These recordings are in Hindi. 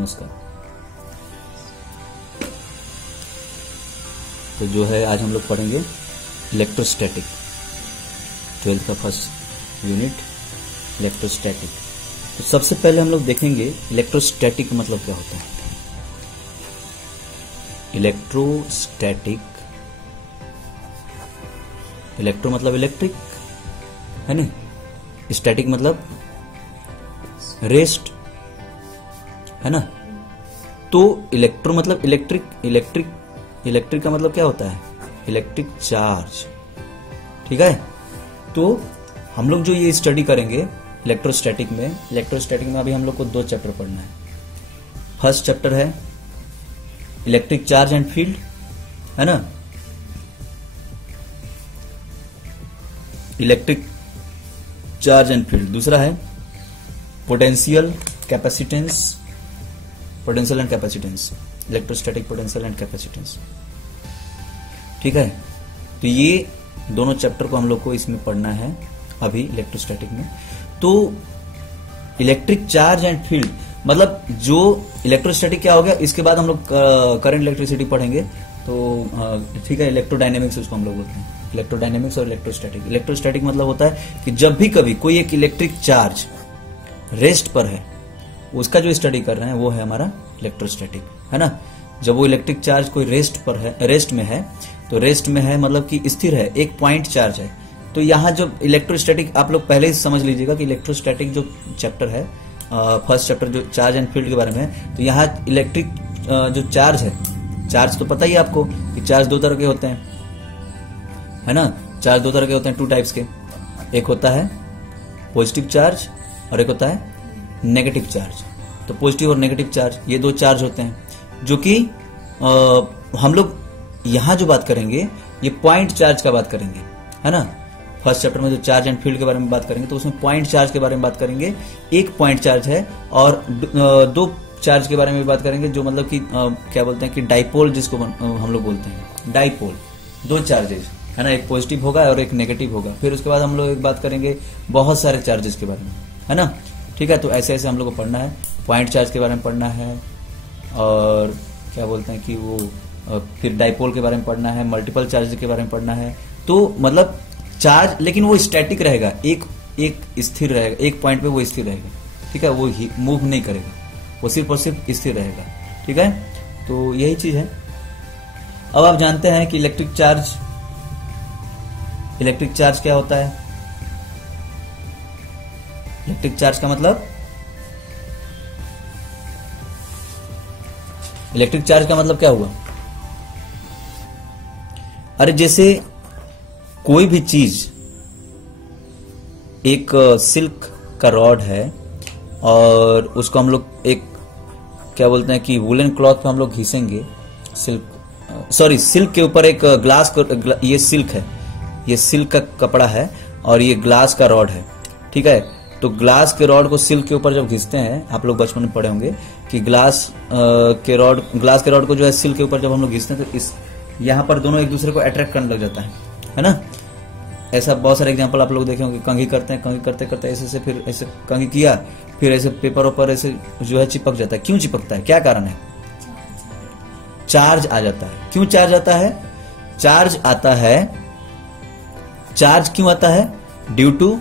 नमस्कार। तो जो है आज हम लोग पढ़ेंगे इलेक्ट्रोस्टैटिक, 12th का फर्स्ट यूनिट इलेक्ट्रोस्टैटिक। तो सबसे पहले हम लोग देखेंगे इलेक्ट्रोस्टैटिक मतलब क्या होता है। इलेक्ट्रोस्टैटिक, इलेक्ट्रो मतलब इलेक्ट्रिक है ना, स्टैटिक मतलब रेस्ट है ना। तो इलेक्ट्रो मतलब इलेक्ट्रिक, इलेक्ट्रिक का मतलब क्या होता है, इलेक्ट्रिक चार्ज। ठीक है, तो हम लोग जो ये स्टडी करेंगे इलेक्ट्रोस्टैटिक में अभी हम लोग को 2 चैप्टर पढ़ना है। फर्स्ट चैप्टर है इलेक्ट्रिक चार्ज एंड फील्ड, है ना, इलेक्ट्रिक चार्ज एंड फील्ड। दूसरा है potential capacitance, potential and capacitance, electrostatic potential and capacitance. ठीक है, तो ये दोनों चैप्टर को हम लोग को इसमें पढ़ना है अभी इलेक्ट्रोस्टैटिक में। तो इलेक्ट्रिक चार्ज एंड फील्ड मतलब जो इलेक्ट्रोस्टैटिक क्या हो गया, इसके बाद हम लोग करंट इलेक्ट्रिसिटी पढ़ेंगे। तो ठीक है, इलेक्ट्रोडायनेमिक्स उसको हम लोग बोलते हैं, इलेक्ट्रोडायनेमिक्स और इलेक्ट्रोस्टैटिक। इलेक्ट्रोस्टैटिक मतलब होता है कि जब भी कभी कोई एक इलेक्ट्रिक चार्ज रेस्ट पर है, उसका जो स्टडी कर रहे हैं वो है हमारा इलेक्ट्रोस्टैटिक, है ना। जब वो इलेक्ट्रिक चार्ज कोई रेस्ट पर है, रेस्ट में है, तो रेस्ट में है मतलब कि स्थिर है, एक पॉइंट चार्ज है। तो यहाँ जब इलेक्ट्रोस्टैटिक, आप लोग पहले ही समझ लीजिएगा कि इलेक्ट्रोस्टैटिक जो चैप्टर है, फर्स्ट चैप्टर जो चार्ज एंड फील्ड के बारे में है, तो यहाँ इलेक्ट्रिक जो चार्ज है, चार्ज तो पता ही है आपको कि चार्ज 2 तरह के होते हैं, है ना। चार्ज 2 तरह के होते हैं, 2 टाइप्स के। एक होता है पॉजिटिव चार्ज और एक होता है नेगेटिव चार्ज। तो पॉजिटिव और नेगेटिव चार्ज, ये 2 चार्ज होते हैं, जो कि हम लोग यहां जो बात करेंगे ये पॉइंट चार्ज का बात करेंगे, है ना। फर्स्ट चैप्टर में जो चार्ज एंड फील्ड के बारे में बात करेंगे तो उसमें पॉइंट चार्ज के बारे में बात करेंगे। एक पॉइंट चार्ज है और 2 चार्ज के बारे में बात करेंगे, जो मतलब कि क्या बोलते हैं कि डाइपोल, जिसको हम लोग बोलते हैं डाइपोल। 2 चार्जेस है ना, एक पॉजिटिव होगा और एक नेगेटिव होगा। फिर उसके बाद हम लोग एक बात करेंगे बहुत सारे चार्जेस के बारे में, है ना। ठीक है, तो ऐसे ऐसे हम लोग को पढ़ना है। पॉइंट चार्ज के बारे में पढ़ना है और क्या बोलते हैं कि वो फिर डाइपोल के बारे में पढ़ना है, मल्टीपल चार्ज के बारे में पढ़ना है। तो मतलब चार्ज, लेकिन वो स्टैटिक रहेगा, एक स्थिर रहेगा, एक पॉइंट पे वो स्थिर रहेगा। ठीक है, वो मूव नहीं करेगा, वो सिर्फ और सिर्फ स्थिर रहेगा। ठीक है, तो यही चीज है। अब आप जानते हैं कि इलेक्ट्रिक चार्ज क्या होता है। इलेक्ट्रिक चार्ज का मतलब, इलेक्ट्रिक चार्ज का मतलब क्या हुआ, अरे जैसे कोई भी चीज, एक सिल्क का रॉड है और उसको हम लोग एक क्या बोलते हैं कि वुलन क्लॉथ पे हम लोग घिसेंगे, सिल्क के ऊपर एक ग्लास, ये सिल्क है, ये सिल्क का कपड़ा है और ये ग्लास का रॉड है। ठीक है, तो ग्लास के रॉड को सिल्क के ऊपर जब घिसते हैं, आप लोग बचपन में पढ़े होंगे कि ग्लास के रॉड को जो है सिल्क के ऊपर जब हम लोग घिसते हैं तो इस यहाँ पर दोनों एक दूसरे को अट्रैक्ट करने लग जाता है ना। ऐसा बहुत सारे एग्जांपल आप लोग देखे होंगे, कंघी करते हैं, कंघी करते करते ऐसे फिर ऐसे कंघी किया, फिर ऐसे पेपर पर ऐसे जो है चिपक जाता है। क्यों चिपकता है, क्या कारण है, चार्ज आ जाता है। क्यों चार्ज आता है, चार्ज आता है, चार्ज क्यों आता है, ड्यू टू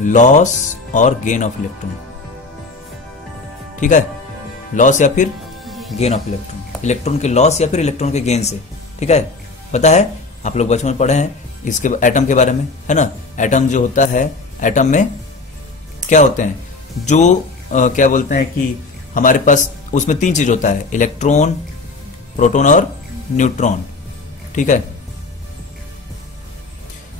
लॉस और गेन ऑफ इलेक्ट्रॉन। ठीक है, लॉस या फिर गेन ऑफ इलेक्ट्रॉन, इलेक्ट्रॉन के लॉस या फिर इलेक्ट्रॉन के गेन से। ठीक है, पता है, आप लोग बचपन में पढ़े हैं इसके एटम के बारे में, है ना। एटम जो होता है, एटम में क्या होते हैं, जो क्या बोलते हैं कि हमारे पास उसमें 3 चीज होता है, इलेक्ट्रॉन, प्रोटॉन और न्यूट्रॉन। ठीक है,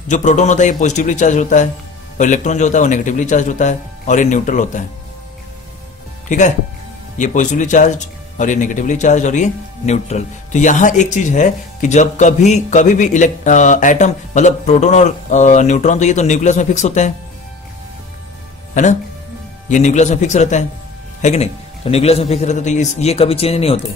जो प्रोटॉन होता है ये पॉजिटिवली चार्ज होता है और इलेक्ट्रॉन जो होता है वो नेगेटिवली चार्ज होता है और ये न्यूट्रल होता है। ठीक है, ये पॉजिटिवली चार्ज और ये नेगेटिवली चार्ज और ये न्यूट्रल। तो यहां एक चीज है कि जब कभी भी एटम मतलब प्रोटॉन और न्यूट्रॉन, तो ये तो न्यूक्लियस में फिक्स होते हैं, है ना, ये न्यूक्लियस में फिक्स रहते हैं, है कि नहीं। तो न्यूक्लियस में फिक्स रहते हैं तो ये कभी चेंज नहीं होते।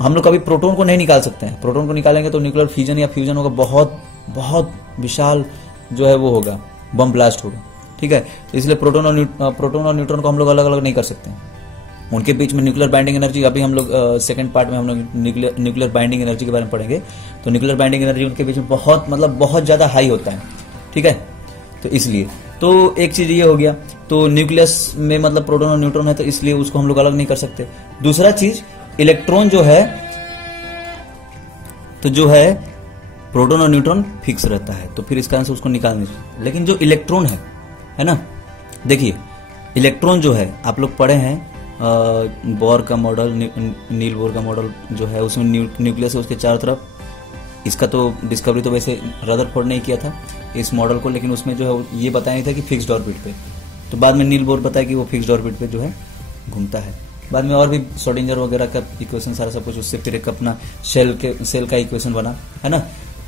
हम लोग कभी प्रोटॉन को नहीं निकाल सकते हैं, प्रोटॉन को निकालेंगे तो न्यूक्लियर फिजन या फ्यूजन होगा, बहुत बहुत विशाल जो है वो होगा, बम ब्लास्ट होगा। ठीक है, तो इसलिए प्रोटॉन और न्यूट्रॉन को हम लोग अलग अलग नहीं कर सकते हैं, उनके बीच में न्यूक्लियर बाइंडिंग एनर्जी, अभी हम लोग सेकंड पार्ट में हम लोग न्यूक्लियर बाइंडिंग एनर्जी के बारे में पढ़ेंगे। तो न्यूक्लियर बाइंडिंग एनर्जी उनके बीच में बहुत मतलब बहुत ज्यादा हाई होता है, ठीक है। तो इसलिए तो एक चीज ये हो गया, तो न्यूक्लियस में मतलब प्रोटॉन और न्यूट्रॉन है, तो इसलिए उसको हम लोग अलग नहीं कर सकते। दूसरा चीज, इलेक्ट्रॉन जो है, तो जो है प्रोटॉन और न्यूट्रॉन फिक्स रहता है, तो फिर इस कारण से उसको निकाल नहीं सकते। लेकिन जो इलेक्ट्रॉन है ना, देखिए इलेक्ट्रॉन जो है आप लोग पढ़े हैं बोर का मॉडल, नील बोर का मॉडल जो है, उसमें न्यूक्लियस है उसके चारों तरफ। इसका तो डिस्कवरी तो वैसे रदरफोर्ड ने किया था इस मॉडल को, लेकिन उसमें जो है ये बताया नहीं था कि फिक्स्ड ऑर्बिट पे। तो बाद में नील बोर बताया कि वो फिक्स्ड ऑर्बिट पे जो है घूमता है। बाद में और भी श्रोडिंगर वगैरह का इक्वेशन सारा सब कुछ, उससे फिर एक अपना सेल का इक्वेशन बना, है ना।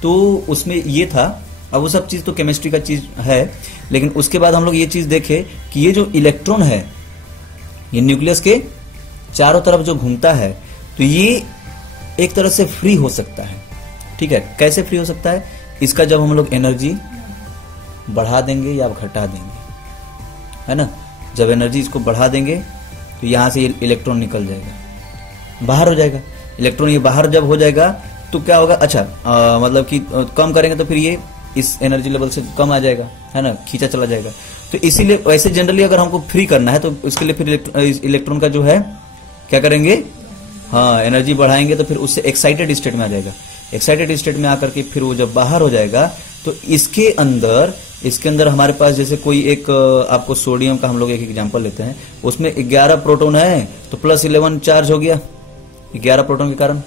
तो उसमें ये था। अब वो सब चीज तो केमिस्ट्री का चीज है, लेकिन उसके बाद हम लोग ये चीज देखे कि ये जो इलेक्ट्रॉन है ये न्यूक्लियस के चारों तरफ जो घूमता है, तो ये एक तरह से फ्री हो सकता है, ठीक है। कैसे फ्री हो सकता है? इसका जब हम लोग एनर्जी बढ़ा देंगे या घटा देंगे, है ना। जब एनर्जी इसको बढ़ा देंगे तो यहां से ये इलेक्ट्रॉन निकल जाएगा, बाहर हो जाएगा। इलेक्ट्रॉन ये बाहर जब हो जाएगा तो क्या होगा, अच्छा मतलब कि कम करेंगे तो फिर ये इस एनर्जी लेवल से कम आ जाएगा, है ना, खींचा चला जाएगा। तो इसीलिए वैसे जनरली अगर हमको फ्री करना है तो उसके लिए फिर इलेक्ट्रॉन का जो है क्या करेंगे, हाँ एनर्जी बढ़ाएंगे, तो फिर उससे एक्साइटेड स्टेट में आ जाएगा। एक्साइटेड स्टेट में आकर के फिर वो जब बाहर हो जाएगा तो इसके अंदर हमारे पास जैसे कोई एक आपको सोडियम का हम लोग एक एग्जांपल लेते हैं, उसमें 11 प्रोटॉन है तो प्लस 11 चार्ज हो गया 11 प्रोटॉन के कारण,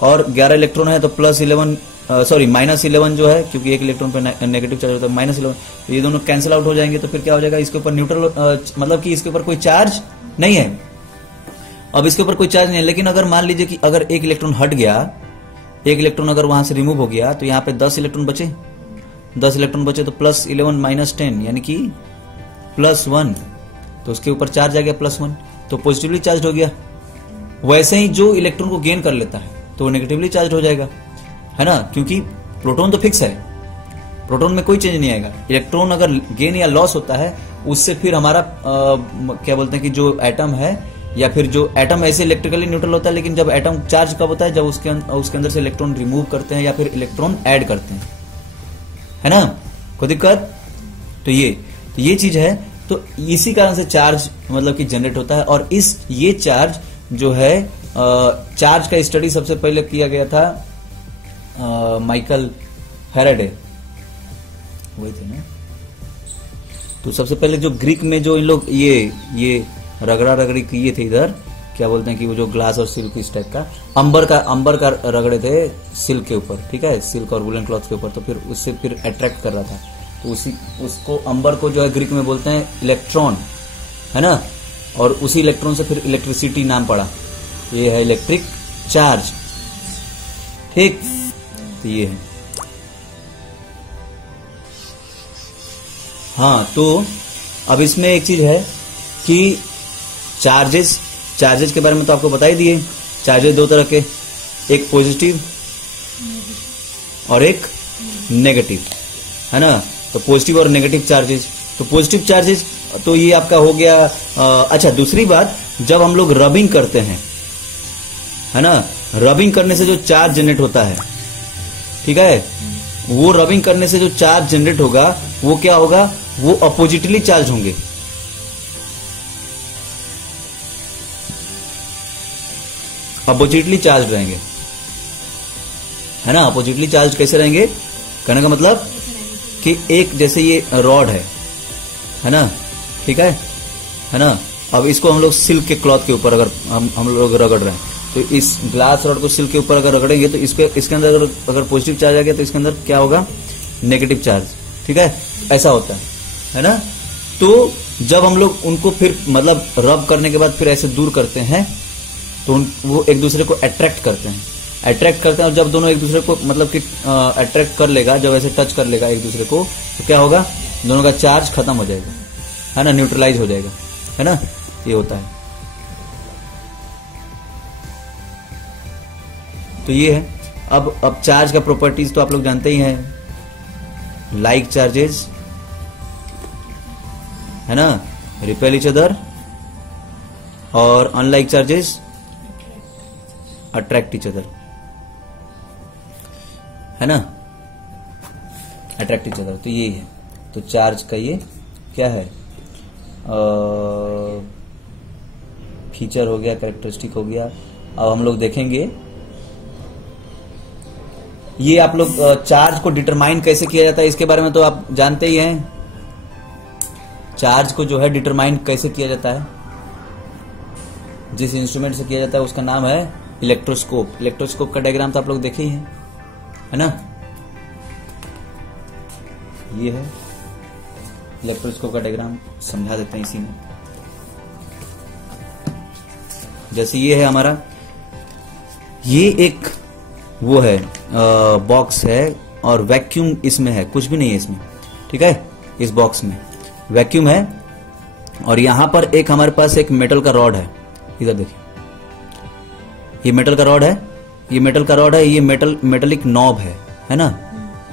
और 11 इलेक्ट्रॉन है तो प्लस 11 माइनस 11 जो है, क्योंकि एक इलेक्ट्रॉन पे नेगेटिव चार्ज होता है, माइनस 11, तो ये दोनों कैंसिल आउट हो जाएंगे। तो फिर क्या हो जाएगा, इसके ऊपर न्यूट्रल मतलब कि इसके ऊपर कोई चार्ज नहीं है। अब इसके ऊपर कोई चार्ज नहीं है, लेकिन अगर मान लीजिए कि अगर एक इलेक्ट्रॉन हट गया, एक इलेक्ट्रॉन अगर वहां से रिमूव हो गया, तो यहाँ पे 10 इलेक्ट्रॉन बचे, 10 इलेक्ट्रॉन बचे तो प्लस 11 माइनस 10 यानी कि प्लस 1, तो उसके ऊपर चार्ज आ गया प्लस 1, तो पॉजिटिवली चार्ज हो गया। वैसे ही जो इलेक्ट्रॉन को गेन कर लेता है तो वो नेगेटिवली चार्ज हो जाएगा, है ना, क्योंकि प्रोटॉन तो फिक्स है, प्रोटॉन में कोई चेंज नहीं आएगा। इलेक्ट्रॉन अगर गेन या लॉस होता है उससे फिर हमारा क्या बोलते हैं कि जो एटम है, या फिर जो एटम ऐसे इलेक्ट्रिकली न्यूट्रल होता है, लेकिन जब एटम चार्ज कब होता है, जब उसके अंदर से इलेक्ट्रॉन रिमूव करते हैं या फिर इलेक्ट्रॉन ऐड करते हैं, है ना, कोई दिक्कत। तो ये चीज है, तो इसी कारण से चार्ज मतलब कि जनरेट होता है। और ये चार्ज जो है, चार्ज का स्टडी सबसे पहले किया गया था माइकल फैराडे, वही थे ना। तो सबसे पहले जो ग्रीक में जो इन लोग ये रगड़ा रगड़ी किए थे, इधर क्या बोलते हैं कि वो जो ग्लास और सिल्क इस टाइप का अंबर का रगड़े थे सिल्क के ऊपर, ठीक है, सिल्क और वुलन क्लॉथ के ऊपर, तो फिर उससे फिर अट्रैक्ट कर रहा था। तो उसको अंबर को जो है ग्रीक में बोलते हैं इलेक्ट्रॉन, है ना, और उसी इलेक्ट्रॉन से फिर इलेक्ट्रिसिटी नाम पड़ा, ये है इलेक्ट्रिक चार्ज, ठीक। तो ये है, हाँ। तो अब इसमें एक चीज है कि चार्जेस के बारे में तो आपको बता ही दिए। चार्जेस दो तरह के, एक पॉजिटिव और एक नेगेटिव, है ना। तो पॉजिटिव और नेगेटिव चार्जेस, तो पॉजिटिव चार्जेस तो ये आपका हो गया। अच्छा, दूसरी बात, जब हम लोग रबिंग करते हैं, है ना, रबिंग करने से जो चार्ज जनरेट होता है, ठीक है, वो रबिंग करने से जो चार्ज जनरेट होगा वो क्या होगा, वो अपोजिटली चार्ज होंगे। अपोजिटली चार्ज रहेंगे, है ना। अपोजिटली चार्ज कैसे रहेंगे, कहने का मतलब कि एक जैसे ये रॉड है ना, ठीक है ना। अब इसको हम लोग सिल्क के क्लॉथ के ऊपर अगर हम लोग रगड़ रहे हैं, तो इस ग्लास रॉड को सिल्क के ऊपर अगर रगड़ेंगे तो इसके अंदर अगर पॉजिटिव चार्ज आ गया तो इसके अंदर क्या होगा, नेगेटिव चार्ज, ठीक है, ऐसा होता है ना। तो जब हम लोग उनको फिर मतलब रब करने के बाद फिर ऐसे दूर करते हैं, तो वो एक दूसरे को अट्रैक्ट करते हैं, और जब दोनों एक दूसरे को मतलब कि अट्रैक्ट कर लेगा, जब ऐसे टच कर लेगा एक दूसरे को, तो क्या होगा, दोनों का चार्ज खत्म हो जाएगा, है ना, न्यूट्रलाइज हो जाएगा, है ना, ये होता है। तो ये है। अब चार्ज का प्रॉपर्टीज तो आप लोग जानते ही हैं, लाइक चार्जेस, है ना, रिपेल इच अदर, और unlike charges attract each other, है ना, अट्रैक्ट ईच अदर। तो ये है, तो चार्ज का ये क्या है, फीचर हो गया, कैरेक्टरिस्टिक हो गया। अब हम लोग देखेंगे ये आप लोग चार्ज को डिटरमाइन कैसे किया जाता है, इसके बारे में तो आप जानते ही हैं। चार्ज को जो है डिटरमाइन कैसे किया जाता है, जिस इंस्ट्रूमेंट से किया जाता है उसका नाम है इलेक्ट्रोस्कोप। इलेक्ट्रोस्कोप का डायग्राम तो आप लोग देखे ही हैं, है ना, ये है इलेक्ट्रोस्कोप का डायग्राम, समझा देते हैं इसी में। जैसे ये है हमारा, ये एक वो है बॉक्स है और वैक्यूम इसमें है, कुछ भी नहीं है इसमें, ठीक है, इस बॉक्स में वैक्यूम है और यहां पर एक हमारे पास एक मेटल का रॉड है, इधर देखिए, ये मेटल का रॉड है, ये मेटल का रॉड है, ये मेटलिक नॉब है ना,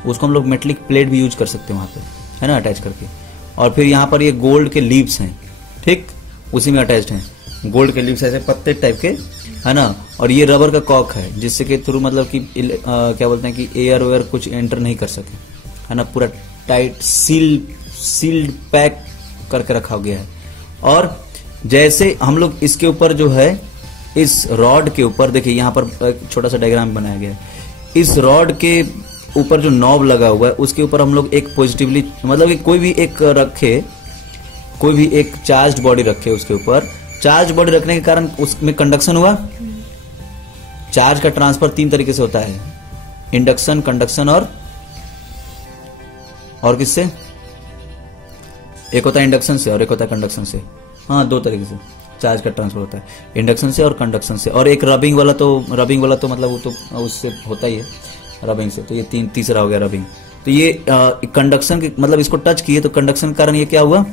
उसको हम लोग मेटलिक प्लेट भी यूज कर सकते हैं वहां पे, है ना, अटैच करके। और फिर यहां पर ये गोल्ड के लीव्स हैं, ठीक, उसी में अटैच्ड हैं गोल्ड के लीव्स, ऐसे पत्ते टाइप के, है ना। और ये रबर का कॉक है जिससे कि थ्रू मतलब कि क्या बोलते हैं कि एयर वेयर कुछ एंटर नहीं कर सके, है ना, पूरा टाइट सील्ड पैक करके रखा गया है। और जैसे हम लोग इसके ऊपर जो है, इस रॉड के ऊपर देखिए, यहाँ पर एक छोटा सा डायग्राम बनाया गया है, इस रॉड के ऊपर जो नॉब लगा हुआ है उसके ऊपर हम लोग एक पॉजिटिवली मतलब कि कोई भी एक चार्ज बॉडी रखे, उसके ऊपर चार्ज बॉडी रखने के कारण उसमें कंडक्शन हुआ। चार्ज का ट्रांसफर 3 तरीके से होता है, इंडक्शन, कंडक्शन और किससे, एक होता है इंडक्शन से और एक होता है कंडक्शन से। हाँ, 2 तरीके से चार्ज का ट्रांसफर होता है, इंडक्शन से और कंडक्शन से। और एक रबिंग वाला तो मतलब वो तो उससे होता ही है, रबिंग से। तो ये तीसरा हो गया रबिंग। तो ये कंडक्शन के मतलब इसको टच किए तो कंडक्शन के कारण ये क्या हुआ,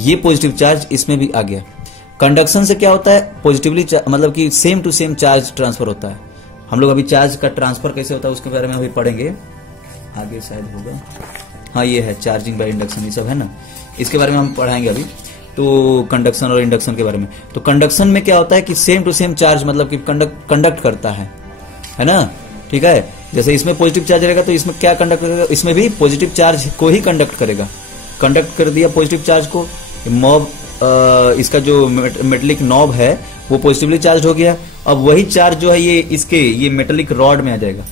ये पॉजिटिव चार्ज इसमें भी आ गया। कंडक्शन से क्या होता है, पॉजिटिवली मतलब कि same to same charge transfer होता है। हम लोग अभी चार्ज का ट्रांसफर कैसे होता है उसके बारे में अभी पढ़ेंगे, आगे शायद होगा। हाँ, ये है चार्जिंग बाय इंडक्शन, ये सब है ना, इसके बारे में हम पढ़ाएंगे अभी। तो कंडक्शन और इंडक्शन के बारे में, तो कंडक्शन में क्या होता है कि सेम टू सेम चार्ज मतलब कि कंडक्ट करता है ना, ठीक है। जैसे इसमें पॉजिटिव चार्ज रहेगा तो इसमें क्या कंडक्ट करेगा, इसमें भी पॉजिटिव चार्ज को ही कंडक्ट करेगा। कंडक्ट कर दिया पॉजिटिव चार्ज को, मॉब इसका जो मेटलिक नॉब है वो पॉजिटिवली चार्ज हो गया। अब वही चार्ज जो है ये मेटलिक रॉड में आ जाएगा,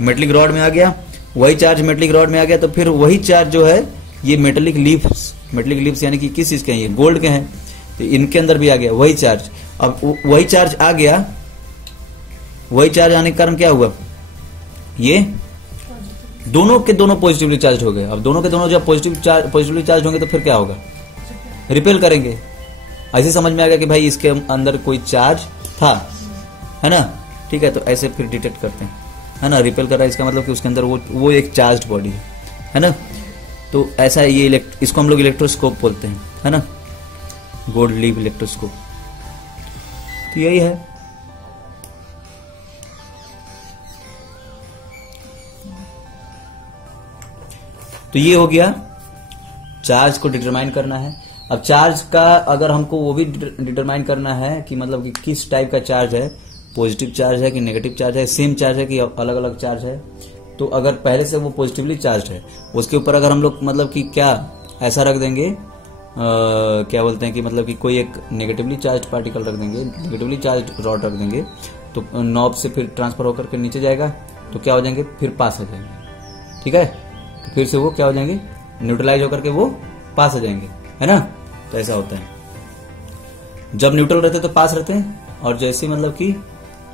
मेटलिक रॉड में आ गया, वही चार्ज मेटलिक रॉड में आ गया। तो फिर वही चार्ज जो है ये मेटलिक लीव्स यानी कि किस चीज के हैं, ये गोल्ड के हैं, तो इनके अंदर भी आ गया वही चार्ज। अब वही चार्ज आ गया, वही चार्ज आने के कारण क्या हुआ, ये दोनों के दोनों पॉजिटिवली चार्ज हो गए। अब दोनों के दोनों जब पॉजिटिवली चार्ज होंगे तो फिर क्या होगा, रिपेल करेंगे। ऐसे समझ में आ गया कि भाई इसके अंदर कोई चार्ज था, है ना, ठीक है। तो ऐसे फिर डिटेक्ट करते हैं, है ना, रिपेल कर रहा है, इसका मतलब कि उसके अंदर वो एक चार्ज बॉडी है ना। तो ऐसा ये इसको हम लोग इलेक्ट्रोस्कोप बोलते हैं, है ना, गोल्ड लीव इलेक्ट्रोस्कोप। तो यही है। तो ये हो गया, चार्ज को डिटरमाइन करना है। अब चार्ज का अगर हमको वो भी डिटरमाइन करना है कि मतलब कि किस टाइप का चार्ज है, पॉजिटिव चार्ज है कि नेगेटिव चार्ज है, सेम चार्ज है कि अलग अलग चार्ज है। तो अगर पहले से वो पॉजिटिवली चार्ज है, उसके ऊपर अगर हम लोग मतलब कि क्या ऐसा रख देंगे, क्या बोलते हैं कि मतलब कि कोई एक नेगेटिवली चार्ज पार्टिकल रख देंगे, नेगेटिवली चार्ज रॉड रख देंगे, तो नॉब से फिर ट्रांसफर होकर के नीचे जाएगा, तो क्या हो जाएंगे, फिर पास हो जाएंगे, ठीक है। तो फिर से वो क्या हो जाएंगे, न्यूट्रलाइज होकर के वो पास हो जाएंगे, है ना। तो ऐसा होता है, जब न्यूट्रल रहते तो पास रहते हैं, और जैसे मतलब कि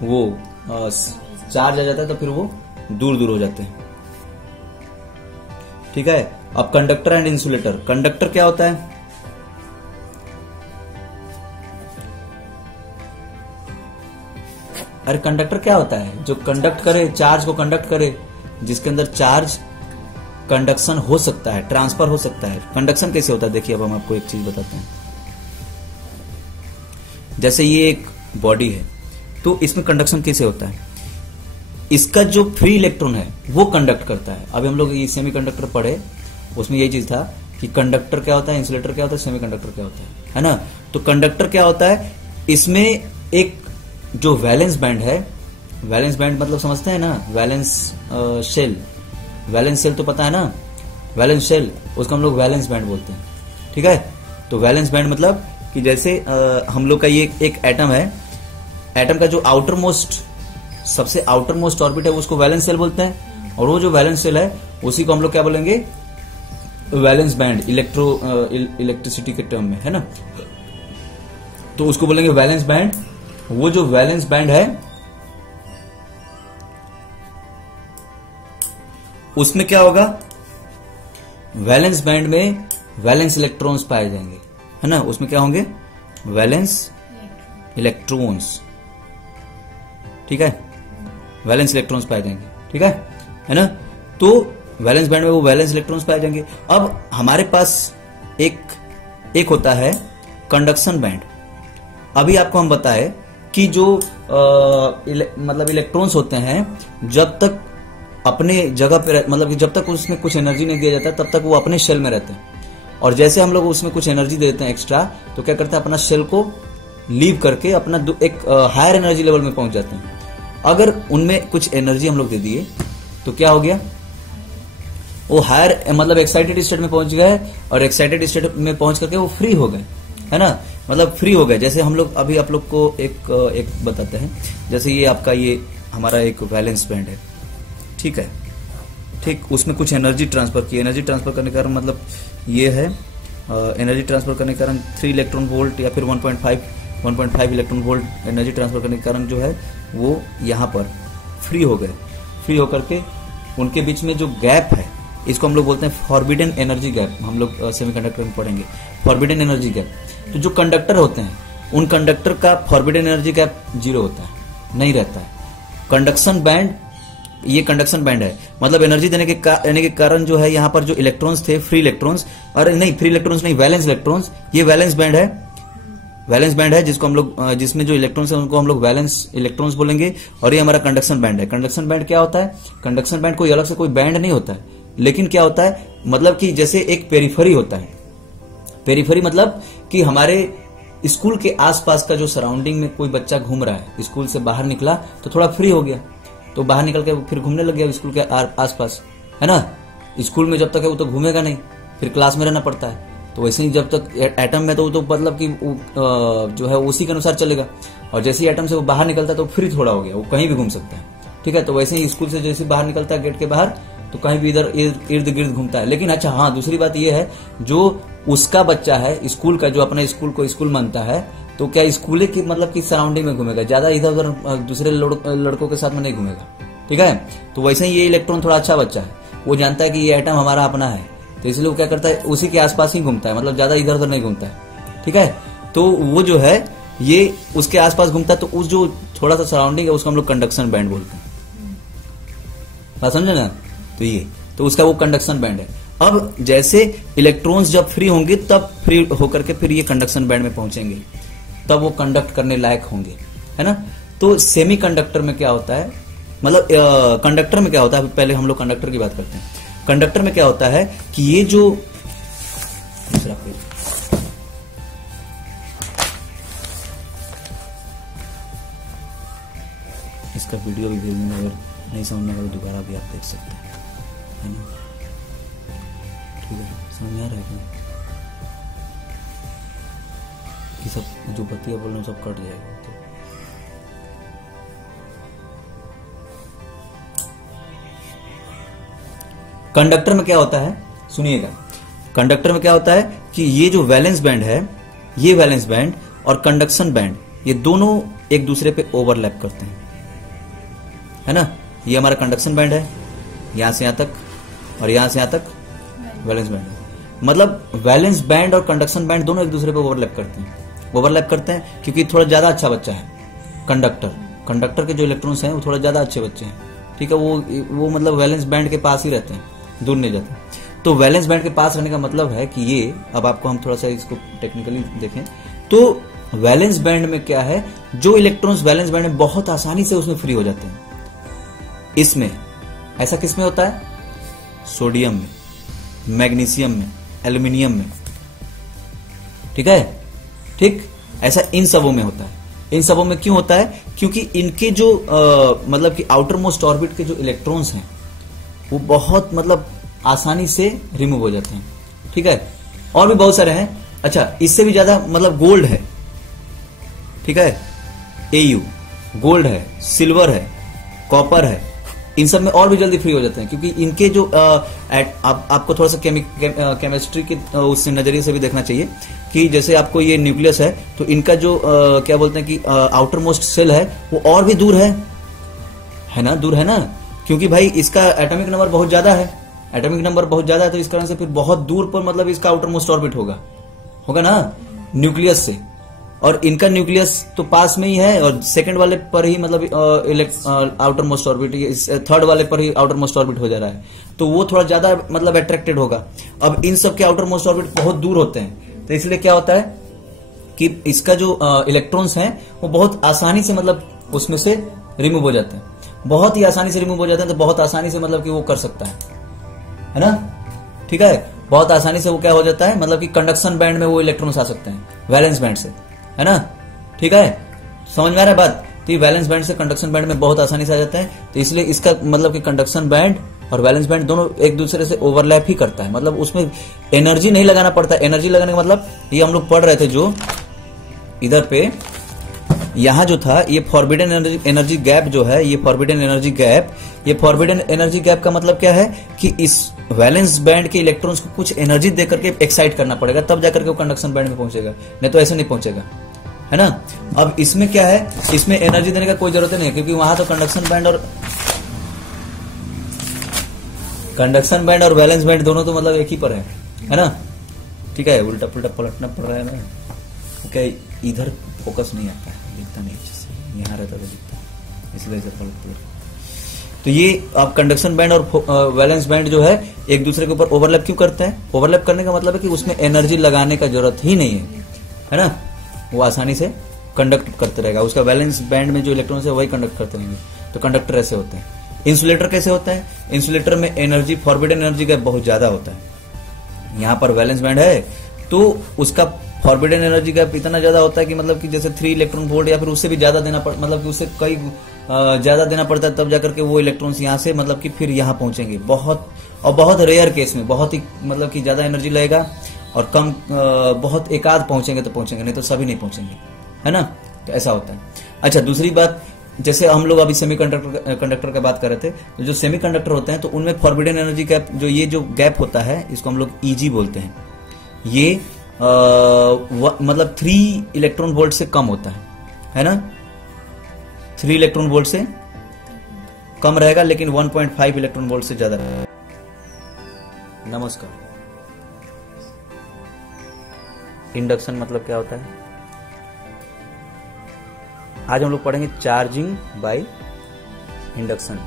वो चार्ज आ जाता है तो फिर वो दूर दूर हो जाते हैं, ठीक है। अब कंडक्टर एंड इंसुलेटर। कंडक्टर क्या होता है, अरे कंडक्टर क्या होता है, जो कंडक्ट करे, चार्ज को कंडक्ट करे, जिसके अंदर चार्ज कंडक्शन हो सकता है, ट्रांसफर हो सकता है। कंडक्शन कैसे होता है, देखिए अब हम आपको एक चीज बताते हैं। जैसे ये एक बॉडी है, तो इसमें कंडक्शन कैसे होता है, इसका जो फ्री इलेक्ट्रॉन है वो कंडक्ट करता है। अभी हम लोग ये सेमीकंडक्टर पढ़े, उसमें यही चीज था कि कंडक्टर क्या होता है, इंसुलेटर क्या होता है, सेमीकंडक्टर क्या होता है ना। तो कंडक्टर क्या होता है इसमें एक जो वैलेंस बैंड है, वैलेंस बैंड मतलब समझते हैं ना, वैलेंस शेल, वैलेंस शेल तो पता है ना, वैलेंस शेल, उसको हम लोग वैलेंस बैंड बोलते हैं। ठीक है, तो वैलेंस बैंड मतलब कि जैसे हम लोग का ये एक एटम है, एटम का जो आउटर मोस्ट, सबसे आउटर मोस्ट ऑर्बिट है उसको वैलेंस शेल बोलते हैं, और वो जो वैलेंस शेल है उसी को हम लोग क्या बोलेंगे, वैलेंस बैंड, इलेक्ट्रिसिटी के टर्म में, है ना, तो उसको बोलेंगे वैलेंस बैंड। वो जो वैलेंस बैंड है उसमें क्या होगा, वैलेंस बैंड में वैलेंस इलेक्ट्रॉन्स पाए जाएंगे, है ना, उसमें क्या होंगे, वैलेंस इलेक्ट्रॉन्स। ठीक है, वैलेंस इलेक्ट्रॉन्स पाए जाएंगे। ठीक है ना, तो वैलेंस बैंड में वो वैलेंस इलेक्ट्रॉन्स पाए जाएंगे। अब हमारे पास एक होता है कंडक्शन बैंड। अभी आपको हम बताए कि जो मतलब इलेक्ट्रॉन्स होते हैं जब तक अपने जगह पे, मतलब कि जब तक उसमें कुछ एनर्जी नहीं दिया जाता तब तक वो अपने शेल में रहते हैं, और जैसे हम लोग उसमें कुछ एनर्जी दे देते हैं एक्स्ट्रा, तो क्या करते हैं, अपना शेल को लीव करके अपना एक हायर एनर्जी लेवल में पहुंच जाते हैं। अगर उनमें कुछ एनर्जी हम लोग दे दिए तो क्या हो गया, वो हायर मतलब एक्साइटेड स्टेट में पहुंच गए, और एक्साइटेड स्टेट में पहुंच करके वो फ्री हो गए, है ना, मतलब फ्री हो गए। जैसे हम लोग अभी आप लोग को एक बताते हैं, जैसे ये आपका ये हमारा एक वैलेंस बैंड है, ठीक है, ठीक, उसमें कुछ एनर्जी ट्रांसफर की, एनर्जी ट्रांसफर करने के कारण मतलब ये है, एनर्जी ट्रांसफर करने के कारण 3 इलेक्ट्रॉन वोल्ट या फिर 1.5 इलेक्ट्रॉन वोल्ट एनर्जी ट्रांसफर करने के कारण जो है वो यहाँ पर फ्री हो गए। फ्री होकर के उनके बीच में जो गैप है, इसको हम लोग बोलते हैं फॉरबिडन एनर्जी गैप, हम लोग सेमीकंडक्टर में पढ़ेंगे फॉरबिडन एनर्जी गैप। तो जो कंडक्टर होते हैं उन कंडक्टर का फॉरबिडन एनर्जी गैप 0 होता है, नहीं रहता है। कंडक्शन बैंड, ये कंडक्शन बैंड है, मतलब एनर्जी देने के कारण जो है यहाँ पर जो इलेक्ट्रॉन्स थे, फ्री इलेक्ट्रॉन्स, अरे नहीं फ्री इलेक्ट्रॉन्स नहीं, वैलेंस इलेक्ट्रॉन्स, ये वैलेंस बैंड है, वैलेंस बैंड है जिसको हम लोग, जिसमें जो इलेक्ट्रॉन्स है उनको हम लोग वैलेंस इलेक्ट्रॉन्स बोलेंगे। और ये हमारा कंडक्शन बैंड है। कंडक्शन बैंड क्या होता है, कंडक्शन बैंड कोई अलग से कोई बैंड नहीं होता है, लेकिन क्या होता है, मतलब कि जैसे एक पेरिफेरी होता है, पेरिफेरी मतलब कि हमारे स्कूल के आसपास का जो सराउंडिंग में कोई बच्चा घूम रहा है, स्कूल से बाहर निकला तो थोड़ा फ्री हो गया, तो बाहर निकल के फिर घूमने लग गया स्कूल के आसपास, है ना। स्कूल में जब तक है वो तो घूमेगा नहीं, फिर क्लास में रहना पड़ता है। तो वैसे ही जब तक एटम में तो वो तो मतलब कि जो है उसी के अनुसार चलेगा, और जैसे ही एटम से वो बाहर निकलता है तो फ्री थोड़ा हो गया, वो कहीं भी घूम सकता है। ठीक है, तो वैसे ही स्कूल से जैसे बाहर निकलता है गेट के बाहर, तो कहीं भी इधर इर्द गिर्द घूमता है। लेकिन अच्छा हाँ, दूसरी बात यह है, जो उसका बच्चा है स्कूल का, जो अपने स्कूल को स्कूल मानता है, तो क्या स्कूल की मतलब की सराउंडिंग में घूमेगा, ज्यादा इधर उधर दूसरे लड़कों के साथ में नहीं घूमेगा। ठीक है, तो वैसे ही ये इलेक्ट्रॉन थोड़ा अच्छा बच्चा है, वो जानता है कि ये एटम हमारा अपना है, तो इसलिए वो क्या करता है, उसी के आसपास ही घूमता है, मतलब ज्यादा इधर उधर नहीं घूमता है। ठीक है, तो वो जो है ये उसके आसपास घूमता है, तो उस जो थोड़ा सा सराउंडिंग है उसको हम लोग कंडक्शन बैंड बोलते हैं। बात समझे ना, तो ये तो उसका वो कंडक्शन बैंड है। अब जैसे इलेक्ट्रॉन्स जब फ्री होंगे तब फ्री होकर के फिर ये कंडक्शन बैंड में पहुंचेंगे, तब वो कंडक्ट करने लायक होंगे, है ना। तो सेमी कंडक्टर में क्या होता है, मतलब कंडक्टर में क्या होता है, पहले हम लोग कंडक्टर की बात करते हैं। कंडक्टर में क्या होता है कि ये जो दूसरा पेज, इसका वीडियो भी भेज दूंगा, अगर नहीं समझ में आएगा तो दोबारा भी आप देख सकते हैं, है ना। ठीक है, समझ में आ रहा है कि सब जो बतिया बोल रहे हैं सब कट जाएगा। तो कंडक्टर में क्या होता है, सुनिएगा, कंडक्टर में क्या होता है कि ये जो वैलेंस बैंड है, ये वैलेंस बैंड और कंडक्शन बैंड, ये दोनों एक दूसरे पे ओवरलैप करते हैं, है ना। ये हमारा कंडक्शन बैंड है, यहां से यहां तक, और यहां से यहां तक वैलेंस बैंड है। मतलब वैलेंस बैंड और कंडक्शन बैंड दोनों एक दूसरे पे ओवरलैप करते हैं, ओवरलैप करते हैं क्योंकि थोड़ा ज्यादा अच्छा बच्चा है कंडक्टर के जो इलेक्ट्रॉन्स हैं वो थोड़ा ज्यादा अच्छे बच्चे हैं। ठीक है, वो मतलब वैलेंस बैंड के पास ही रहते हैं, दूर नहीं जाते। तो वैलेंस बैंड के पास रहने का मतलब है कि ये, अब आपको हम थोड़ा सा इसको टेक्निकली देखें तो वैलेंस बैंड में क्या है, जो इलेक्ट्रॉन्स वैलेंस बैंड में बहुत आसानी से उसमें फ्री हो जाते हैं, इसमें ऐसा किसमें होता है, सोडियम में, मैग्नीशियम में, एल्यूमिनियम में। ठीक है, ठीक, ऐसा इन सबों में होता है। इन सबों में क्यों होता है? क्योंकि इनके जो मतलब कि आउटर मोस्ट ऑर्बिट के जो इलेक्ट्रॉन्स हैं वो बहुत मतलब आसानी से रिमूव हो जाते हैं। ठीक है, और भी बहुत सारे हैं। अच्छा, इससे भी ज्यादा मतलब गोल्ड है, ठीक है, एयू गोल्ड है, सिल्वर है, कॉपर है, इन सब में और भी जल्दी फ्री हो जाते हैं, क्योंकि इनके जो आपको थोड़ा सा केमिस्ट्री के उससे नजरिए से भी देखना चाहिए कि जैसे आपको ये न्यूक्लियस है तो इनका जो क्या बोलते हैं कि आउटर मोस्ट सेल है वो और भी दूर है ना, दूर है ना, क्योंकि भाई इसका एटॉमिक नंबर बहुत ज्यादा है, एटॉमिक नंबर बहुत ज्यादा है, तो इस कारण से फिर बहुत दूर पर मतलब इसका आउटर मोस्ट ऑर्बिट होगा ना न्यूक्लियस से, और इनका न्यूक्लियस तो पास में ही है, और सेकंड वाले पर ही मतलब आउटर मोस्ट ऑर्बिट, थर्ड वाले पर ही आउटर मोस्ट ऑर्बिट हो जा रहा है, तो वो थोड़ा ज्यादा मतलब अट्रैक्टेड होगा। अब इन सब के आउटर मोस्ट ऑर्बिट बहुत दूर होते हैं, तो इसलिए क्या होता है कि इसका जो इलेक्ट्रॉन्स हैं वो बहुत आसानी से मतलब उसमें से रिमूव हो जाते हैं, बहुत ही आसानी से रिमूव हो जाते हैं, तो बहुत आसानी से मतलब कि वो कर सकता है ना, ठीक है, बहुत आसानी से वो क्या हो जाता है मतलब कि कंडक्शन बैंड में वो इलेक्ट्रॉन्स आ सकते हैं वैलेंस बैंड से, है ना, ठीक है, समझ में आ रहा है बात। तो ये वैलेंस बैंड से कंडक्शन बैंड में बहुत आसानी से आ जाता है, तो इसलिए इसका मतलब कि कंडक्शन बैंड और वैलेंस बैंड दोनों एक दूसरे से ओवरलैप ही करता है, मतलब उसमें एनर्जी नहीं लगाना पड़ता। एनर्जी लगाने का मतलब ये हम लोग पढ़ रहे थे जो इधर पे यहां जो था, ये फॉरबिडन एनर्जी गैप जो है, ये फॉरबिडन एनर्जी गैप, ये फॉरबिडन एनर्जी गैप का मतलब क्या है कि इस वैलेंस बैंड के इलेक्ट्रॉन्स को कुछ एनर्जी दे करके एक्साइट करना पड़ेगा, तब जाकर के वो कंडक्शन बैंड में पहुंचेगा, नहीं तो ऐसे नहीं पहुंचेगा, है ना। अब इसमें क्या है, इसमें एनर्जी देने का कोई जरूरत नहीं है, क्योंकि वहां तो कंडक्शन बैंड और वैलेंस बैंड दोनों तो मतलब एक ही पर है ना, ठीक है, उल्टा पुल्टा पलटना पड़ रहा है ना, क्या इधर फोकस नहीं आता है, दिखता नहीं, यहाँ रहता तो दिखता, इसलिए इसे पलट। तो ये आप कंडक्शन बैंड और वैलेंस बैंड जो है एक दूसरे के ऊपर ओवरलैप क्यों करते हैं? ओवरलैप करने का मतलब है कि उसमें एनर्जी लगाने का जरूरत ही नहीं है ना, वो आसानी से कंडक्ट करते रहेगा, उसका वैलेंस बैंड में जो इलेक्ट्रॉन्स है वही कंडक्ट करते रहेंगे। तो कंडक्टर ऐसे होते हैं। इंसुलेटर कैसे होता है? इंसुलेटर में एनर्जी, फॉरबिडन एनर्जी का बहुत ज्यादा होता है। यहाँ पर वैलेंस बैंड है तो उसका फॉरबिडन एनर्जी गैप इतना ज्यादा होता है कि मतलब कि जैसे 3 इलेक्ट्रॉन वोल्ट या फिर उससे भी ज्यादा देना पड़, मतलब कि उससे कई ज्यादा देना पड़ता है, तब जाकर के वो इलेक्ट्रॉन्स यहाँ से मतलब कि फिर यहाँ पहुंचेंगे। बहुत रेयर केस में बहुत ही मतलब कि ज्यादा एनर्जी लगेगा और कम बहुत एकाध पहुंचेंगे तो पहुंचेंगे, नहीं तो सभी नहीं पहुंचेंगे, है ना। तो ऐसा होता है। अच्छा, दूसरी बात, जैसे हम लोग अभी सेमीकंडक्टर की बात कर रहे थे, तो जो सेमीकंडक्टर होते हैं तो उनमें फॉरबिडन एनर्जी गैप, जो ये जो गैप होता है इसको हम लोग ईजी बोलते हैं। ये मतलब 3 इलेक्ट्रॉन वोल्ट से कम होता है ना, 3 इलेक्ट्रॉन वोल्ट से कम रहेगा, लेकिन 1.5 इलेक्ट्रॉन वोल्ट से ज्यादा रहेगा। नमस्कार। इंडक्शन मतलब क्या होता है? आज हम लोग पढ़ेंगे चार्जिंग बाय इंडक्शन।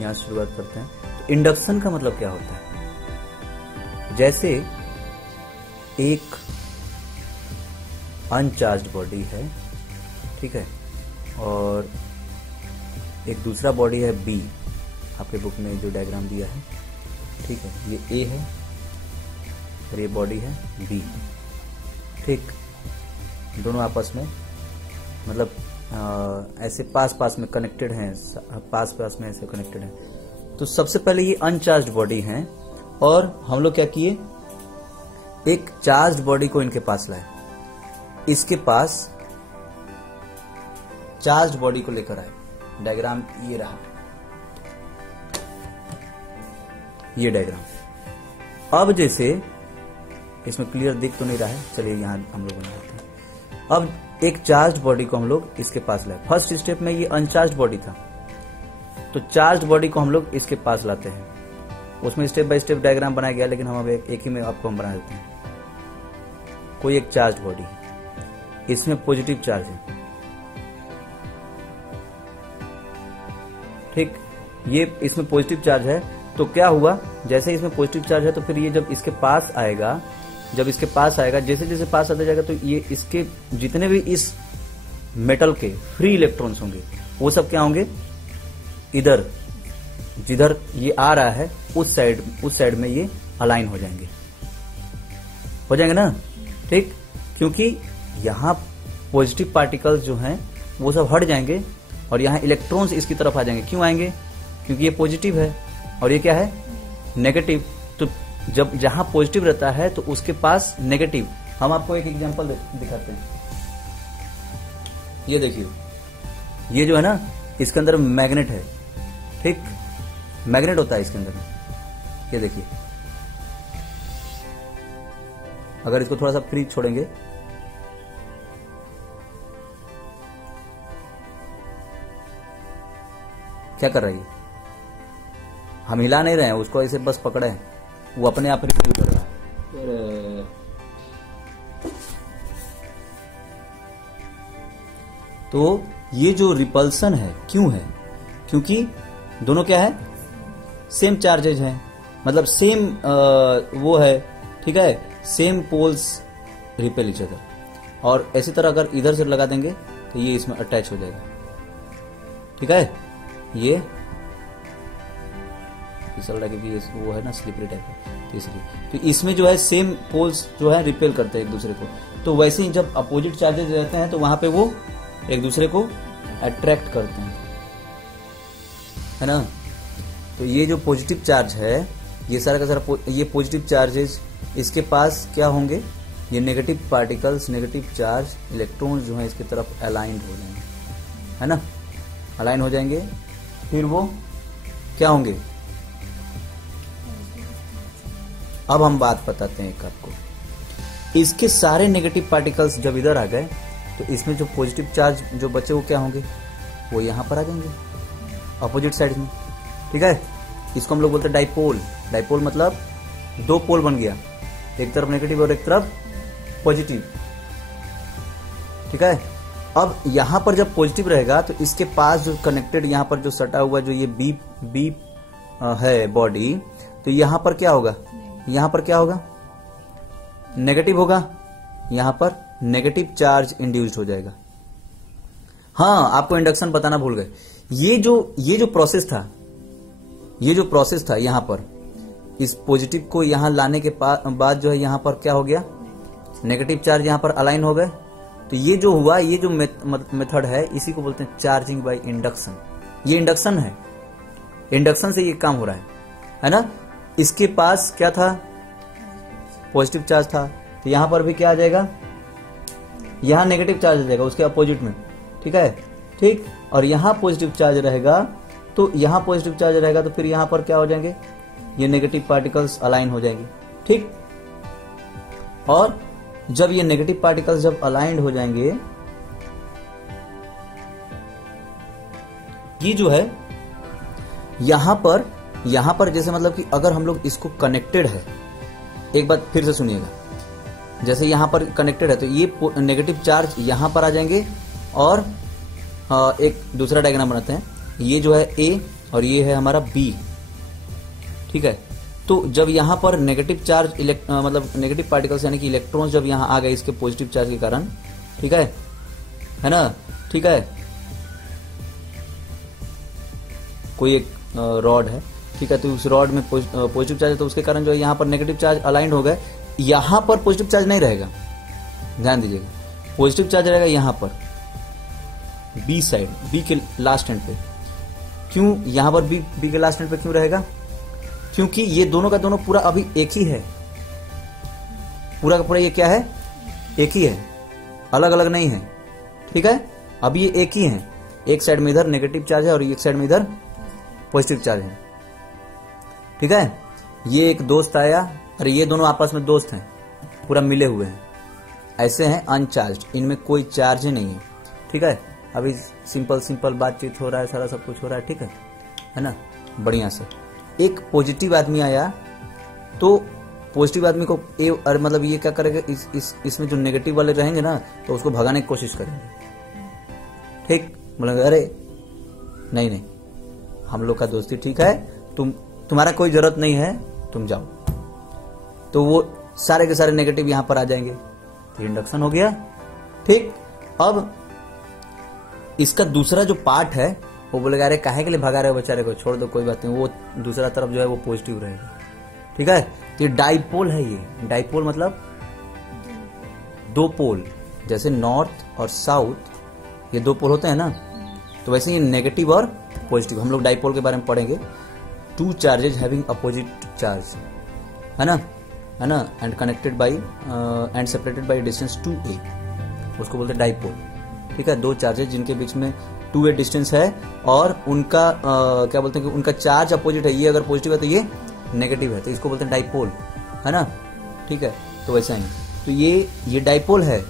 यहां से शुरुआत करते हैं। तो इंडक्शन का मतलब क्या होता है? जैसे एक अनचार्ज्ड बॉडी है, ठीक है, और एक दूसरा बॉडी है बी, आपके बुक में जो डायग्राम दिया है, ठीक है, ये ए है और ये बॉडी है बी, ठीक, दोनों आपस में मतलब ऐसे पास में कनेक्टेड हैं, पास में ऐसे कनेक्टेड हैं। तो सबसे पहले ये अनचार्ज्ड बॉडी हैं और हम लोग क्या किए, एक चार्ज्ड बॉडी को इनके पास लाए, इसके पास चार्ज्ड बॉडी को लेकर आए। डायग्राम ये रहा, ये डायग्राम। अब जैसे इसमें क्लियर दिख तो नहीं रहा है, चलिए यहां हम लोग बनाते हैं। अब एक चार्ज्ड बॉडी को हम लोग इसके पास लाए। फर्स्ट स्टेप में ये अनचार्ज्ड बॉडी था, तो चार्ज्ड बॉडी को हम लोग इसके पास लाते हैं। उसमें स्टेप बाय स्टेप डायग्राम बनाया गया, लेकिन हम अब एक ही में आपको हम बना देते हैं। कोई एक चार्ज बॉडी है, इसमें पॉजिटिव चार्ज है, ठीक, ये इसमें पॉजिटिव चार्ज है। तो क्या हुआ, जैसे इसमें पॉजिटिव चार्ज है तो फिर ये जब इसके पास आएगा, जैसे जैसे पास आता जाएगा, तो ये इसके जितने भी इस मेटल के फ्री इलेक्ट्रॉन्स होंगे वो सब क्या होंगे, इधर जिधर ये आ रहा है उस साइड में ये अलाइन हो जाएंगे ना, ठीक, क्योंकि यहां पॉजिटिव पार्टिकल्स जो हैं वो सब हट जाएंगे और यहाँ इलेक्ट्रॉन्स इसकी तरफ आ जाएंगे। क्यों आएंगे? क्योंकि ये पॉजिटिव है और ये क्या है? नेगेटिव। तो जब जहां पॉजिटिव रहता है तो उसके पास नेगेटिव। हम आपको एक एग्जांपल दिखाते हैं। ये देखिए, ये जो है ना, इसके अंदर मैग्नेट है, ठीक, मैग्नेट होता है इसके अंदर। ये देखिए, अगर इसको थोड़ा सा फ्री छोड़ेंगे, क्या कर रही है? हम हिला नहीं रहे हैं उसको, ऐसे बस पकड़े हैं, वो अपने आप रिपील कर रहा है। तो ये जो रिपल्सन है क्यों है? क्योंकि दोनों क्या है? सेम चार्जेज हैं, मतलब सेम वो है, ठीक है, same poles repel each other. और इसी तरह अगर इधर से लगा देंगे तो ये इसमें अटैच हो जाएगा, ठीक है। ये फिसल रहा है क्योंकि ये वो है ना स्लिपरी टाइप है, तो इसलिए तो इसमें जो है सेम पोल्स जो है रिपेल करते हैं एक दूसरे को। तो वैसे ही जब अपोजिट चार्जेज रहते हैं तो वहां पे वो एक दूसरे को अट्रैक्ट करते हैं, है ना। तो ये जो पॉजिटिव चार्ज है, ये सारा का सारा ये पॉजिटिव चार्जेस, इसके पास क्या होंगे? ये negative particles, negative charge electrons जो है इसकी तरफ अलाइंड हो जाएंगे, है ना, अलाइन हो जाएंगे। फिर वो क्या होंगे? अब हम बात बताते हैं एक आपको। इसके सारे नेगेटिव पार्टिकल्स जब इधर आ गए तो इसमें जो पॉजिटिव चार्ज जो बचे वो क्या होंगे? वो यहां पर आ जाएंगे अपोजिट साइड में, ठीक है। इसको हम लोग बोलते हैं डाइपोल। डाइपोल मतलब दो पोल बन गया, एक तरफ नेगेटिव और एक तरफ पॉजिटिव, ठीक है। अब यहां पर जब पॉजिटिव रहेगा तो इसके पास जो कनेक्टेड यहां पर जो सटा हुआ जो ये बी है बॉडी, तो यहां पर क्या होगा? यहां पर क्या होगा? नेगेटिव होगा, यहां पर नेगेटिव चार्ज इंड्यूस्ड हो जाएगा। हाँ, आपको इंडक्शन बताना भूल गए। ये जो प्रोसेस था, ये जो प्रोसेस था यहां पर, इस पॉजिटिव को यहां लाने के बाद जो है यहां पर क्या हो गया? नेगेटिव चार्ज यहां पर अलाइन हो गए। तो ये जो हुआ, ये जो मेथड है, इसी को बोलते हैं चार्जिंग बाय इंडक्शन। ये इंडक्शन है, इंडक्शन से ये काम हो रहा है ना। इसके पास क्या था? पॉजिटिव चार्ज था, तो यहां पर भी क्या आ जाएगा? यहां नेगेटिव चार्ज आ जाएगा उसके अपोजिट में, ठीक है, ठीक। और यहां पॉजिटिव चार्ज रहेगा, तो यहां पॉजिटिव चार्ज रहेगा तो फिर यहां पर क्या हो जाएंगे? ये नेगेटिव पार्टिकल्स अलाइन हो जाएंगे, ठीक। और जब ये नेगेटिव पार्टिकल्स जब अलाइंड हो जाएंगे, ये जो है यहां पर जैसे मतलब कि अगर हम लोग इसको कनेक्टेड है, एक बात फिर से सुनिएगा, जैसे यहां पर कनेक्टेड है तो ये नेगेटिव चार्ज यहां पर आ जाएंगे। और एक दूसरा डायग्राम बनाते हैं, ये जो है ए और ये है हमारा बी, ठीक है। तो जब यहां पर नेगेटिव चार्ज मतलब नेगेटिव पार्टिकल्स यानी कि इलेक्ट्रॉन्स जब यहां आ गए इसके पॉजिटिव चार्ज के कारण, ठीक है ना, ठीक है। कोई एक रॉड है, ठीक है, तो उस रॉड में पॉजिटिव चार्ज है तो उसके कारण जो है यहां पर नेगेटिव चार्ज अलाइंड हो गए। यहां पर पॉजिटिव चार्ज नहीं रहेगा, ध्यान दीजिएगा, पॉजिटिव चार्ज रहेगा यहां पर बी साइड, बी के लास्ट एंड पे। क्यों यहां पर बी के लास्ट एंड पे क्यों रहेगा? क्योंकि ये दोनों का दोनों पूरा अभी एक ही है, पूरा का पूरा ये क्या है? एक ही है, अलग अलग नहीं है, ठीक है। अभी ये एक ही है, एक साइड में इधर नेगेटिव चार्ज है और एक साइड में इधर पॉजिटिव चार्ज है, ठीक है। ये एक दोस्त आया और ये दोनों आपस में दोस्त हैं, पूरा मिले हुए हैं, ऐसे हैं अनचार्ज, इनमें कोई चार्ज ही नहीं है, ठीक है। अभी सिंपल बातचीत हो रहा है, सारा सब कुछ हो रहा है, ठीक है ना, बढ़िया से। एक पॉजिटिव आदमी आया तो पॉजिटिव आदमी को मतलब ये क्या करेगा? इसमें जो नेगेटिव वाले रहेंगे ना तो उसको भगाने की कोशिश करेंगे, ठीक। बोलेंगे अरे नहीं, हम लोग का दोस्ती ठीक है, तुम्हारा कोई जरूरत नहीं है, तुम जाओ। तो वो सारे के सारे नेगेटिव यहां पर आ जाएंगे, तो इंडक्शन हो गया, ठीक। अब इसका दूसरा जो पार्ट है वो बोलेगा अरे काहे के लिए भगा रहे हो बेचारे को, छोड़ दो, कोई बात नहीं, वो दूसरा तरफ जो है वो पॉजिटिव रहेगा, ठीक है। तो ये डाइपोल है, ये डाइपोल मतलब दो पोल, जैसे नॉर्थ और साउथ ये दो पोल होते हैं ना, तो वैसे ही नेगेटिव और पॉजिटिव, हम लोग डाइपोल के बारे में पढ़ेंगे। Two charges having opposite charge, है ना, and connected by and separated by distance 2a, उसको बोलते हैं डाइपोल। ठीक है, दो चार्जेज जिनके बीच में 2a डिस्टेंस है और उनका क्या बोलते हैं कि उनका चार्ज अपोजिट है, ये अगर पॉजिटिव है तो ये नेगेटिव है, तो इसको बोलते हैं डाइपोल, है ना। ठीक है, तो वैसा ही, तो ये डाइपोल है।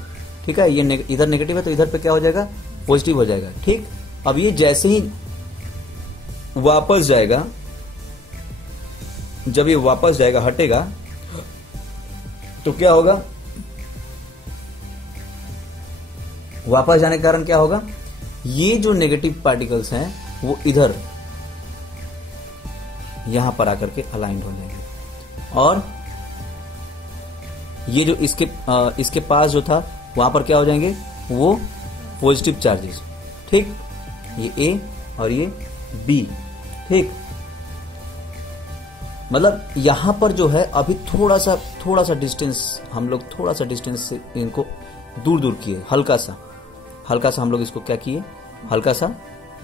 ठीक है, ये इधर नेगेटिव है तो इधर पे क्या हो जाएगा, पॉजिटिव हो जाएगा। ठीक, अब ये जैसे ही वापस जाएगा, जब ये वापस जाएगा, हटेगा, तो क्या होगा, वापस जाने के कारण क्या होगा, ये जो नेगेटिव पार्टिकल्स हैं वो इधर यहां पर आकर के अलाइंड हो जाएंगे, और ये जो इसके पास जो था वहां पर क्या हो जाएंगे, वो पॉजिटिव चार्जेस। ठीक, ये ए और ये बी। ठीक, मतलब यहां पर जो है अभी थोड़ा सा डिस्टेंस, हम लोग थोड़ा सा डिस्टेंस से इनको दूर किए, हल्का सा हम लोग इसको क्या किए, हल्का सा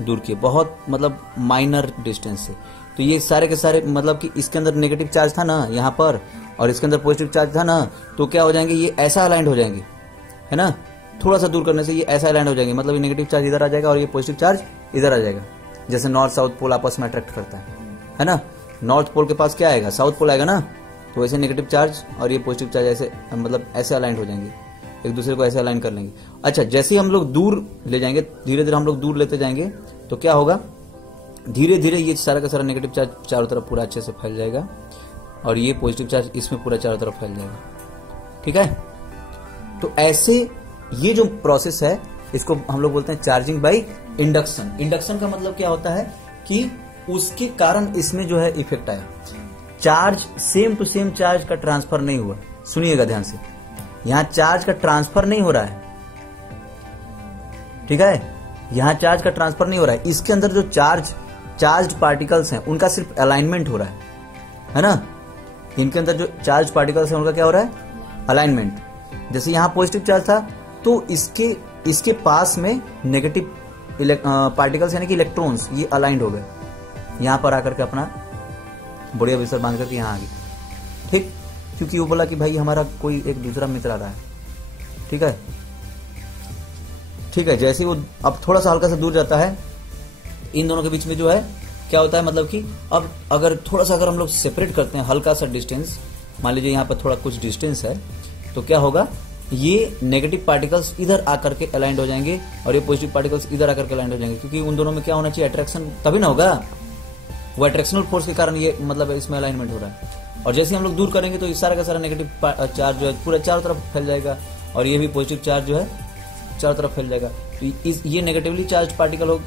दूर किए, बहुत मतलब माइनर डिस्टेंस से। तो ये सारे के सारे मतलब कि इसके अंदर नेगेटिव चार्ज था ना यहाँ पर, और इसके अंदर पॉजिटिव चार्ज था ना, तो क्या हो जाएंगे, ये ऐसा अलाइंड हो जाएंगे, है ना, थोड़ा सा दूर करने से ये ऐसा अलाइंड हो जाएंगे, मतलब ये नेगेटिव चार्ज इधर आ जाएगा और ये पॉजिटिव चार्ज इधर आ जाएगा, जैसे नॉर्थ साउथ पोल आपस में अट्रैक्ट करता है ना। नॉर्थ पोल के पास क्या आएगा, साउथ पोल आएगा ना, तो वैसे नेगेटिव चार्ज और ये पॉजिटिव चार्ज ऐसे मतलब ऐसे अलाइंड हो जाएंगे, एक दूसरे को ऐसे अलाइन कर लेंगे। अच्छा, जैसे ही हम लोग दूर ले जाएंगे, धीरे धीरे हम लोग दूर लेते जाएंगे, तो क्या होगा, धीरे धीरे ये सारा का सारा नेगेटिव चार्ज चारों तरफ पूरा अच्छे से फैल जाएगा, और ये पॉजिटिव चार्ज इसमें पूरा चारों तरफ फैल जाएगा। ठीक है, तो ऐसे ये जो प्रोसेस है इसको हम लोग बोलते हैं चार्जिंग बाई इंडक्शन। इंडक्शन का मतलब क्या होता है कि उसके कारण इसमें जो है इफेक्ट आया, charge same to same charge का ट्रांसफर नहीं हुआ। सुनिएगा ध्यान से, यहां चार्ज का ट्रांसफर नहीं हो रहा है। ठीक है, यहां चार्ज का ट्रांसफर नहीं हो रहा है, इसके अंदर जो चार्ज पार्टिकल्स हैं उनका सिर्फ अलाइनमेंट हो रहा है ना। इनके अंदर जो चार्ज पार्टिकल्स हैं उनका क्या हो रहा है, अलाइनमेंट। जैसे यहां पॉजिटिव चार्ज था तो इसके पास में नेगेटिव पार्टिकल्स यानी कि इलेक्ट्रॉन्स ये अलाइंड हो गए, यहां पर आकर के अपना बढ़िया बिस्तर बांध करके यहां आ गए। ठीक, क्योंकि वो बोला कि भाई हमारा कोई एक दूसरा मित्र आ रहा है। ठीक है, ठीक है, जैसे वो अब थोड़ा सा हल्का सा दूर जाता है, इन दोनों के बीच में जो है क्या होता है, मतलब कि अब अगर थोड़ा सा अगर हम लोग सेपरेट करते हैं हल्का सा डिस्टेंस, मान लीजिए यहाँ पर थोड़ा कुछ डिस्टेंस है, तो क्या होगा, ये नेगेटिव पार्टिकल्स इधर आकर के अलाइंड हो जाएंगे और ये पॉजिटिव पार्टिकल्स इधर आकर के अलाइंड हो जाएंगे, क्योंकि उन दोनों में क्या होना चाहिए, अट्रैक्शन, तभी ना होगा, वो अट्रैक्शनल फोर्स के कारण ये मतलब इसमें अलाइनमेंट हो रहा है। और जैसे हम लोग दूर करेंगे तो इस सारा का सारा नेगेटिव चार्ज जो है पूरा चारों तरफ फैल जाएगा, और ये भी पॉजिटिव चार्ज जो है चारों तरफ फैल जाएगा। तो ये नेगेटिवली चार्ज पार्टिकल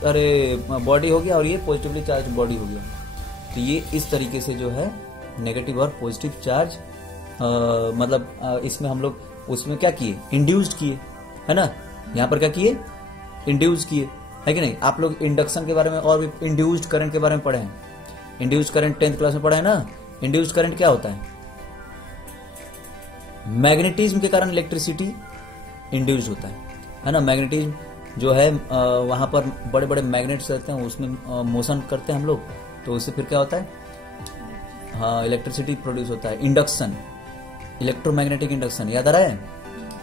बॉडी हो गया और ये पॉजिटिवली चार्ज बॉडी हो गया। तो ये इस तरीके से जो है नेगेटिव और पॉजिटिव चार्ज मतलब इसमें हम लोग उसमें क्या किए, इंड्यूस्ड किए, है ना। यहाँ पर क्या किए, इंड्यूस किए, है कि नहीं। आप लोग इंडक्शन के बारे में और भी इंड्यूस्ड करंट के बारे में पढ़े हैं, इंड्यूस्ड करंट 10th क्लास में पढ़ा है ना। इंड्यूस्ड करंट क्या होता है, मैग्नेटिज्म के कारण इलेक्ट्रिसिटी इंड्यूस्ड होता है ना। मैग्नेटिज्म जो है वहां पर बड़े बड़े मैग्नेट्स रहते हैं, उसमें मोशन करते हैं हम लोग, तो उससे फिर क्या होता है, हाँ, इलेक्ट्रिसिटी प्रोड्यूस होता है। इंडक्शन, इलेक्ट्रोमैग्नेटिक इंडक्शन याद आ रहा है।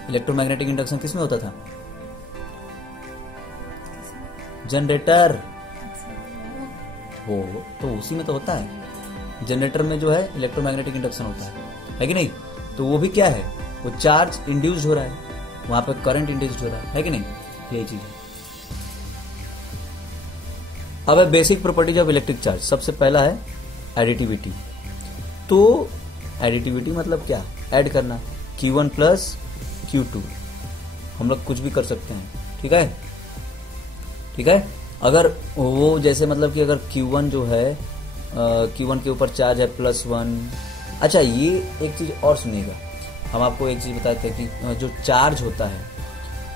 इलेक्ट्रोमैग्नेटिक इंडक्शन किसमें होता था, जनरेटर, वो तो उसी में तो होता है, जनरेटर में जो है इलेक्ट्रोमैग्नेटिक इंडक्शन होता है कि नहीं। तो वो भी क्या है, वो चार्ज इंड्यूस्ड हो रहा है, वहां पर करंट इंड्यूस्ड हो रहा है कि नहीं, यही चीज है। अब है basic properties of electric charge. सबसे पहला है एडिटिविटी। तो एडिटिविटी मतलब क्या, ऐड करना, Q1 प्लस Q2, हम लोग कुछ भी कर सकते हैं, ठीक है, ठीक है। अगर वो जैसे मतलब कि अगर Q1 जो है Q1 के ऊपर चार्ज है +1। अच्छा, ये एक चीज और सुनिएगा, हम आपको एक चीज बताते हैं कि जो चार्ज होता है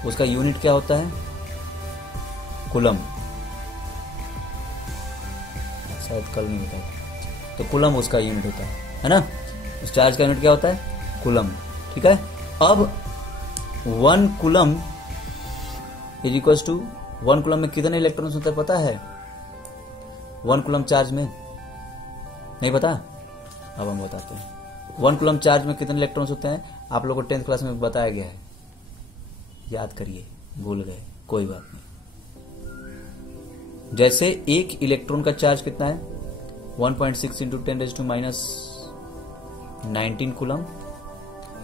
उसका यूनिट क्या होता है, कूलम, शायद कल नहीं बताया, तो कूलम उसका यूनिट होता है ना। उस चार्ज का यूनिट क्या होता है, कूलम, ठीक है। अब 1 coulomb is equal to 1 coulomb में कितने इलेक्ट्रॉन्स होते हैं पता है? 1 कूलम चार्ज में नहीं पता? अब हम बताते हैं। 1 कूलम चार्ज में कितने इलेक्ट्रॉन्स होते हैं? आप लोगों को 10th क्लास में बताया गया है, याद करिए, भूल गए कोई बात नहीं। जैसे एक इलेक्ट्रॉन का चार्ज कितना है? 1.6 इंटू 10⁻⁹ कूलम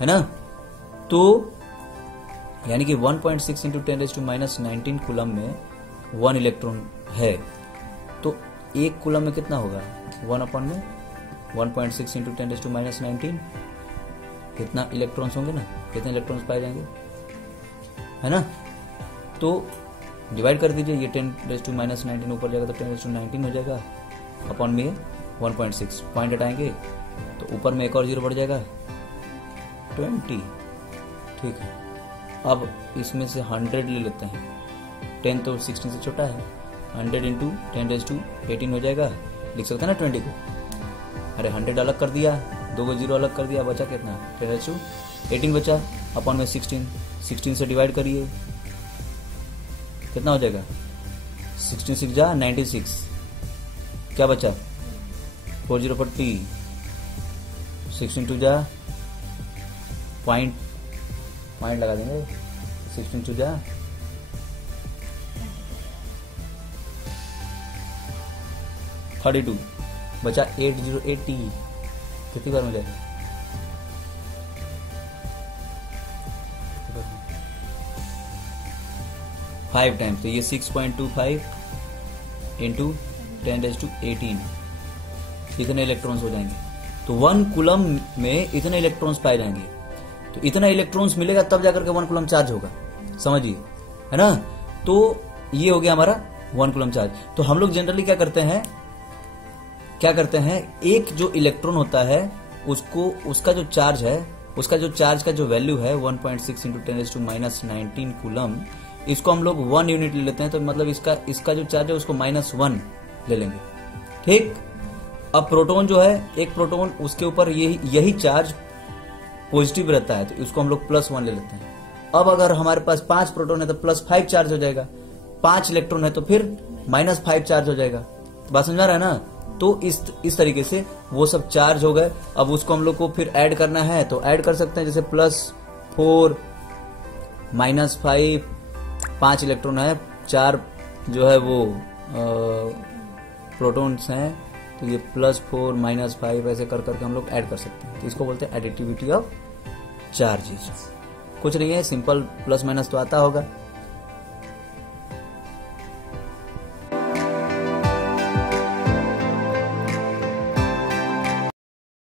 है ना। तो यानी कि 1.6 इंटू 10⁻⁹ कूलम में 1 इलेक्ट्रॉन है, तो एक कूलम में कितना होगा? 1 अपॉन में 1.6 इंटू 10⁻⁹ कितना इलेक्ट्रॉन्स होंगे ना, कितने इलेक्ट्रॉन्स पाए जाएंगे, है ना। तो डिवाइड कर दीजिए, ये 10⁻⁹ ऊपर जाएगा तो 10⁻⁹ हो जाएगा, अपॉन में 1.6 पॉइंट हटाएंगे तो ऊपर में एक और जीरो बढ़ जाएगा 20। ठीक है, अब इसमें से 100 ले लेते हैं, 10 तो 16 से छोटा है, 100 इंटू 10⁻⁸ हो जाएगा, लिख सकते हैं ना 20 को। अरे 100 अलग कर दिया, 2 को जीरो अलग कर दिया, बचा कितना? 10⁻18 बचा, अपॉन में 16 से डिवाइड करिए, कितना हो जाएगा? 16 6 जा 96, क्या बचा? 4040, 16 2 जा पॉइंट लगा देंगे, 16 2 जा 32, बचा 8080, कितनी बार में जाएगा? 5 टाइम्स, तो ये 6.25 इंटू 10⁻18 इतने इलेक्ट्रॉन्स हो जाएंगे। तो 1 कूलम में इतने इलेक्ट्रॉन्स पाए जाएंगे, तो इतना इलेक्ट्रॉन्स मिलेगा तब जाकर के 1 कूलम चार्ज होगा, समझिए, है ना। तो ये हो गया हमारा 1 कूलम चार्ज। तो हम लोग जनरली क्या करते हैं, एक जो इलेक्ट्रॉन होता है उसको, उसका जो चार्ज है, उसका जो चार्ज का जो वैल्यू है 1.6 इंटू 10⁻⁹ कूलम, इसको हम लोग 1 यूनिट ले लेते हैं, तो मतलब इसका जो चार्ज है उसको -1 ले लेंगे। ठीक, अब प्रोटॉन जो है, एक प्रोटॉन, उसके ऊपर यही चार्ज पॉजिटिव रहता है, तो इसको हम लोग +1 ले लेते हैं। अब अगर हमारे पास 5 प्रोटॉन है तो +5 चार्ज हो जाएगा, 5 इलेक्ट्रॉन है तो फिर -5 चार्ज हो जाएगा। बात समझ रहा है ना। तो इस तरीके से वो सब चार्ज हो गए। अब उसको हम लोग को फिर ऐड करना है तो ऐड कर सकते हैं, जैसे +4 -5, 5 इलेक्ट्रॉन है, 4 जो है वो प्रोटॉन्स हैं, तो ये +4 -5 ऐसे कर करके हम लोग ऐड कर सकते हैं। तो इसको बोलते हैं एडिटिविटी ऑफ चार्जेस। कुछ नहीं है, सिंपल प्लस माइनस तो आता होगा।